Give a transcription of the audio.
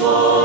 说。